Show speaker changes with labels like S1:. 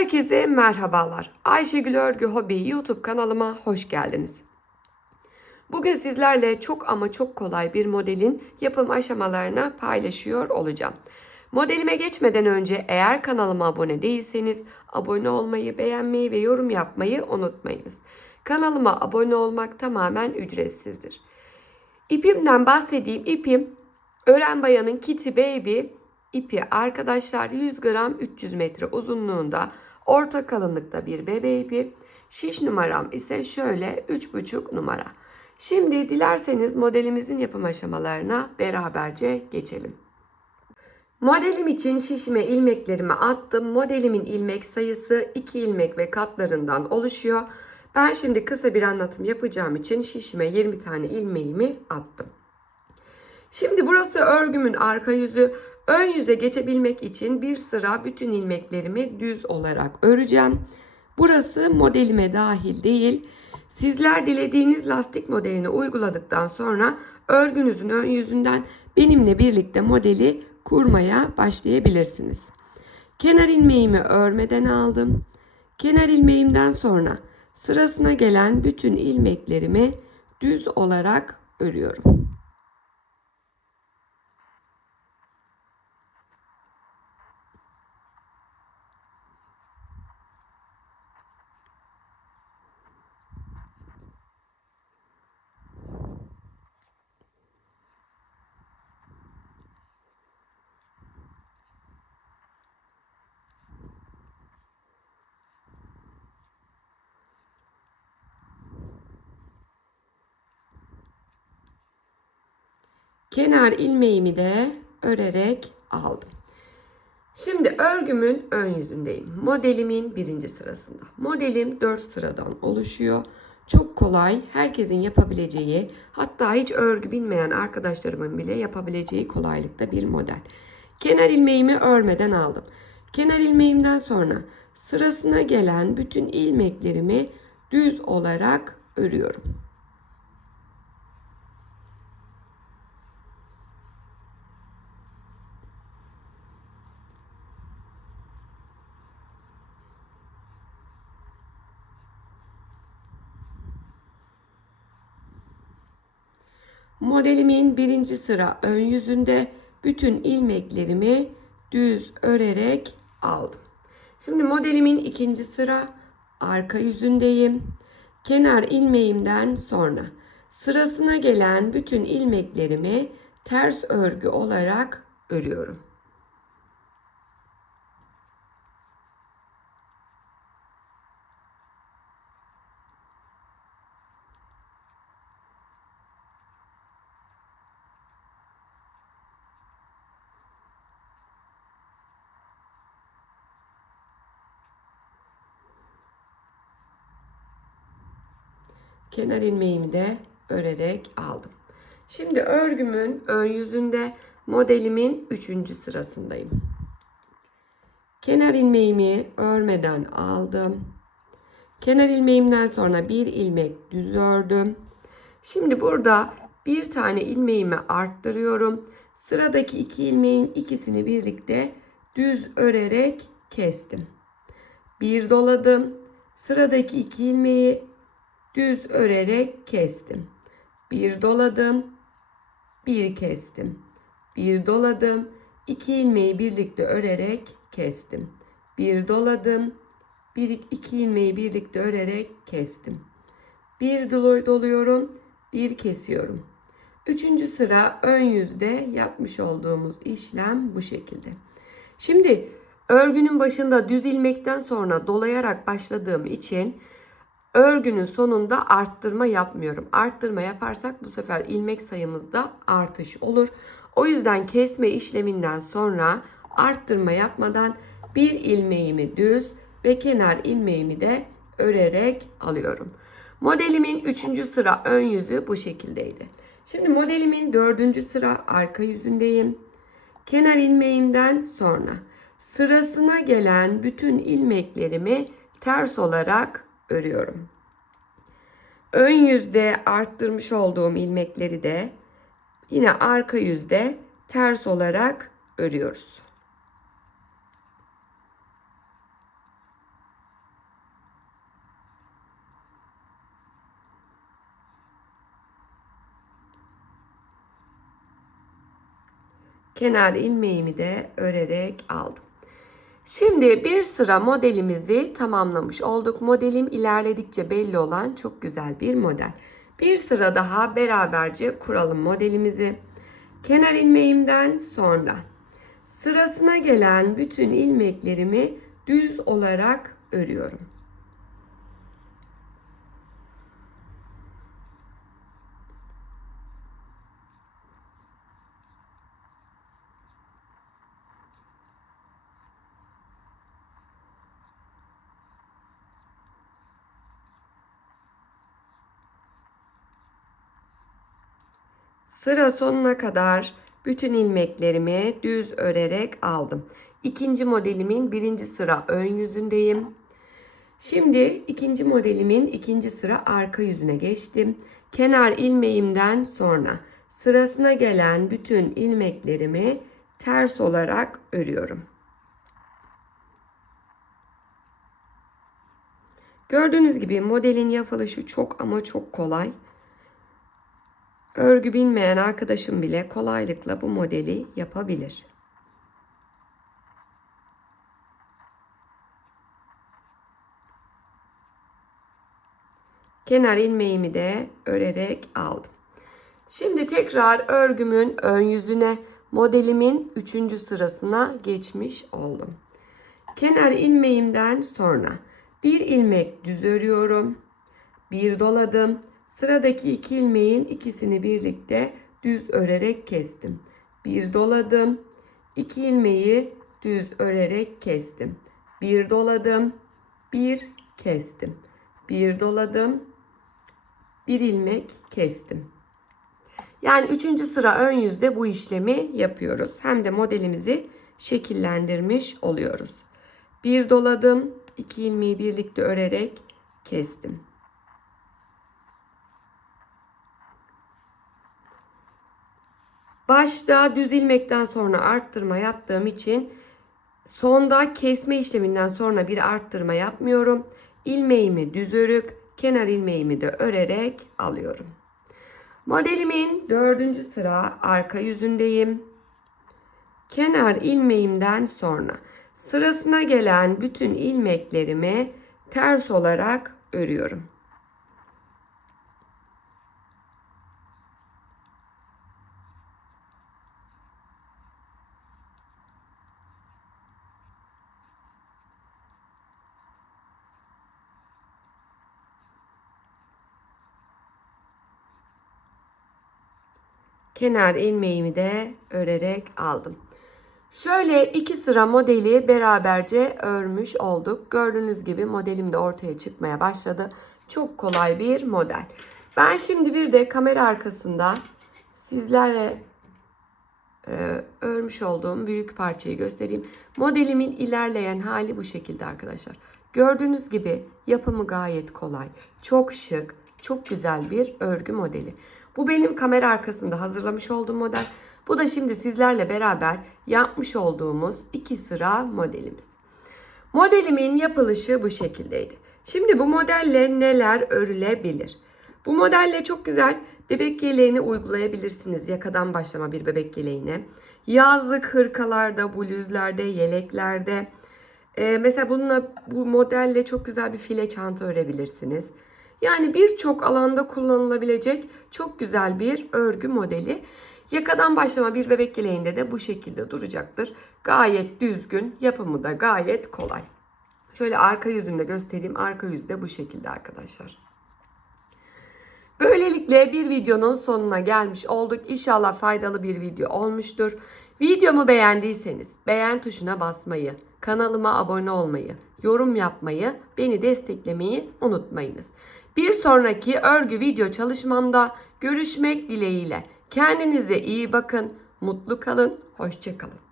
S1: Herkese merhabalar. Ayşegül Örgü Hobi YouTube kanalıma hoş geldiniz. Bugün sizlerle çok ama çok kolay bir modelin yapım aşamalarını paylaşıyor olacağım. Modelime geçmeden önce eğer kanalıma abone değilseniz abone olmayı, beğenmeyi ve yorum yapmayı unutmayınız. Kanalıma abone olmak tamamen ücretsizdir. İpimden bahsedeyim. İpim Ören Bayan'ın Kitty Baby ipi arkadaşlar 100 gram 300 metre uzunluğunda orta kalınlıkta bir bebe ipi. Şiş numaram ise şöyle 3,5 numara. Şimdi dilerseniz modelimizin yapım aşamalarına beraberce geçelim. Modelim için şişime ilmeklerimi attım. Modelimin ilmek sayısı 2 ilmek ve katlarından oluşuyor. Ben şimdi kısa bir anlatım yapacağım için şişime 20 tane ilmeğimi attım. Şimdi burası örgümün arka yüzü. Ön yüze geçebilmek için bir sıra bütün ilmeklerimi düz olarak öreceğim. Burası modelime dahil değil. Sizler dilediğiniz lastik modelini uyguladıktan sonra örgünüzün ön yüzünden benimle birlikte modeli kurmaya başlayabilirsiniz. Kenar ilmeğimi örmeden aldım. Kenar ilmeğimden sonra sırasına gelen bütün ilmeklerimi düz olarak örüyorum. Kenar ilmeğimi de örerek aldım. Şimdi örgümün ön yüzündeyim. Modelimin birinci sırasında. Modelim 4 sıradan oluşuyor. Çok kolay, herkesin yapabileceği, hatta hiç örgü bilmeyen arkadaşlarımın bile yapabileceği kolaylıkta bir model. Kenar ilmeğimi örmeden aldım. Kenar ilmeğimden sonra sırasına gelen bütün ilmeklerimi düz olarak örüyorum. Modelimin birinci sıra ön yüzünde bütün ilmeklerimi düz örerek aldım. Şimdi modelimin ikinci sıra arka yüzündeyim. Kenar ilmeğimden sonra sırasına gelen bütün ilmeklerimi ters örgü olarak örüyorum. Kenar ilmeğimi de örerek aldım. Şimdi örgümün ön yüzünde modelimin 3. sırasındayım. Kenar ilmeğimi örmeden aldım. Kenar ilmeğimden sonra bir ilmek düz ördüm. Şimdi burada bir tane ilmeğimi arttırıyorum. Sıradaki iki ilmeğin ikisini birlikte düz örerek kestim. Bir doladım. Sıradaki iki ilmeği düz örerek kestim. Bir doladım, bir kestim. Bir doladım, iki ilmeği birlikte örerek kestim. Bir doladım, bir iki ilmeği birlikte örerek kestim. Bir doluyorum, bir kesiyorum. Üçüncü sıra ön yüzde yapmış olduğumuz işlem bu şekilde. Şimdi örgünün başında düz ilmekten sonra dolayarak başladığım için örgünün sonunda arttırma yapmıyorum. Arttırma yaparsak bu sefer ilmek sayımızda artış olur. O yüzden kesme işleminden sonra arttırma yapmadan bir ilmeğimi düz ve kenar ilmeğimi de örerek alıyorum. Modelimin 3. sıra ön yüzü bu şekildeydi. Şimdi modelimin 4. sıra arka yüzündeyim. Kenar ilmeğimden sonra sırasına gelen bütün ilmeklerimi ters olarak örüyorum. Ön yüzde arttırmış olduğum ilmekleri de yine arka yüzde ters olarak örüyoruz. Kenar ilmeğimi de örerek aldım. Şimdi bir sıra modelimizi tamamlamış olduk. Modelim ilerledikçe belli olan çok güzel bir model. Bir sıra daha beraberce kuralım modelimizi. Kenar ilmeğimden sonra sırasına gelen bütün ilmeklerimi düz olarak örüyorum. Sıra sonuna kadar bütün ilmeklerimi düz örerek aldım. İkinci modelimin birinci sıra ön yüzündeyim. Şimdi ikinci modelimin ikinci sıra arka yüzüne geçtim. Kenar ilmeğimden sonra sırasına gelen bütün ilmeklerimi ters olarak örüyorum. Gördüğünüz gibi modelin yapılışı çok ama çok kolay. Örgü bilmeyen arkadaşım bile kolaylıkla bu modeli yapabilir. Kenar ilmeğimi de örerek aldım. Şimdi tekrar örgümün ön yüzüne modelimin 3. sırasına geçmiş oldum. Kenar ilmeğimden sonra bir ilmek düz örüyorum. Bir doladım. Sıradaki iki ilmeğin ikisini birlikte düz örerek kestim. Bir doladım. iki ilmeği düz örerek kestim. Bir doladım. Bir kestim. Bir doladım. Bir ilmek kestim. Yani üçüncü sıra ön yüzde bu işlemi yapıyoruz. Hem de modelimizi şekillendirmiş oluyoruz. Bir doladım. iki ilmeği birlikte örerek kestim. Başta düz ilmekten sonra arttırma yaptığım için sonda kesme işleminden sonra bir arttırma yapmıyorum. İlmeğimi düz örüp kenar ilmeğimi de örerek alıyorum. Modelimin dördüncü sıra arka yüzündeyim. Kenar ilmeğimden sonra sırasına gelen bütün ilmeklerimi ters olarak örüyorum. Kenar ilmeğimi de örerek aldım. Şöyle iki sıra modeli beraberce örmüş olduk. Gördüğünüz gibi modelim de ortaya çıkmaya başladı. Çok kolay bir model. Ben şimdi bir de kamera arkasında sizlere e, örmüş olduğum büyük parçayı göstereyim. Modelimin ilerleyen hali bu şekilde arkadaşlar. Gördüğünüz gibi yapımı gayet kolay. Çok şık, çok güzel bir örgü modeli. Bu benim kamera arkasında hazırlamış olduğum model. Bu da şimdi sizlerle beraber yapmış olduğumuz iki sıra modelimiz. Modelimin yapılışı bu şekildeydi. Şimdi bu modelle neler örülebilir? Bu modelle çok güzel bebek yeleğini uygulayabilirsiniz. Yakadan başlama bir bebek yeleğine. Yazlık hırkalarda, bluzlarda, yeleklerde. Ee, mesela bununla bu modelle çok güzel bir file çanta örebilirsiniz. Yani birçok alanda kullanılabilecek çok güzel bir örgü modeli. Yakadan başlama bir bebek yeleğinde de bu şekilde duracaktır. Gayet düzgün, yapımı da gayet kolay. Şöyle arka yüzünde göstereyim. Arka yüzde bu şekilde arkadaşlar. Böylelikle bir videonun sonuna gelmiş olduk. İnşallah faydalı bir video olmuştur. Videomu beğendiyseniz beğen tuşuna basmayı, kanalıma abone olmayı, yorum yapmayı, beni desteklemeyi unutmayınız. Bir sonraki örgü video çalışmamda görüşmek dileğiyle. Kendinize iyi bakın, mutlu kalın, hoşçakalın.